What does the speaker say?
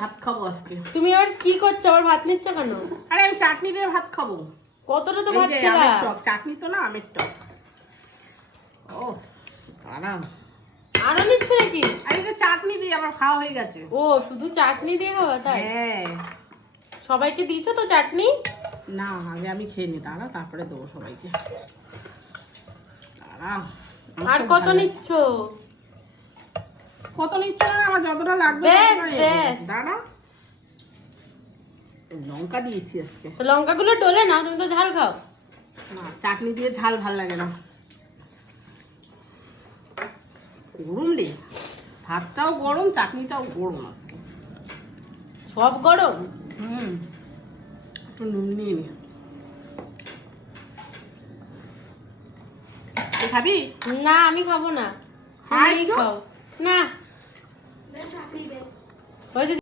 ভাত খাবো আজকে। তুমি আবার কি করছো, আবার ভাত নিচ্ছ কেন? আরে আমি চাটনি দিয়ে ভাত খাবো। কতটা তো এই ভাত যে খেলা? আমের টক, চাটনি তো না, আমের টক। ও দাঁড়াও, আরো নিচ্ছ নাকি? আর এটা চাটনি দিয়ে আমার খাওয়া হয়ে গেছে। ও শুধু চাটনি দিয়ে খাওয়া তাই? হ্যাঁ। সবাইকে দিয়েছো তো চাটনি? না আগে আমি খেয়ে নি, দাঁড়া তারপরে দেবো সবাইকে। দাঁড়াও। আর কত নিচ্ছ? কত নিচ্ছে না, আমার যতটা লাগবে ব্যাস, ততটাই নেবো। ব্যাস। দাঁড়া, লঙ্কা দিয়েছি আজকে। তো লঙ্কাগুলো ডলে নাও, তুমি তো ঝাল খাও। না চাটনি দিয়ে ঝাল ভাল লাগে না। গরম রে, ভাতটাও গরম, চাটনিটাও গরম আজকে। সব গরম। একটু নুন নিয়ে নি। তুই খাবি? না আমি খাবো না, খাই তুমিই তো। খাও। না হয়েছে।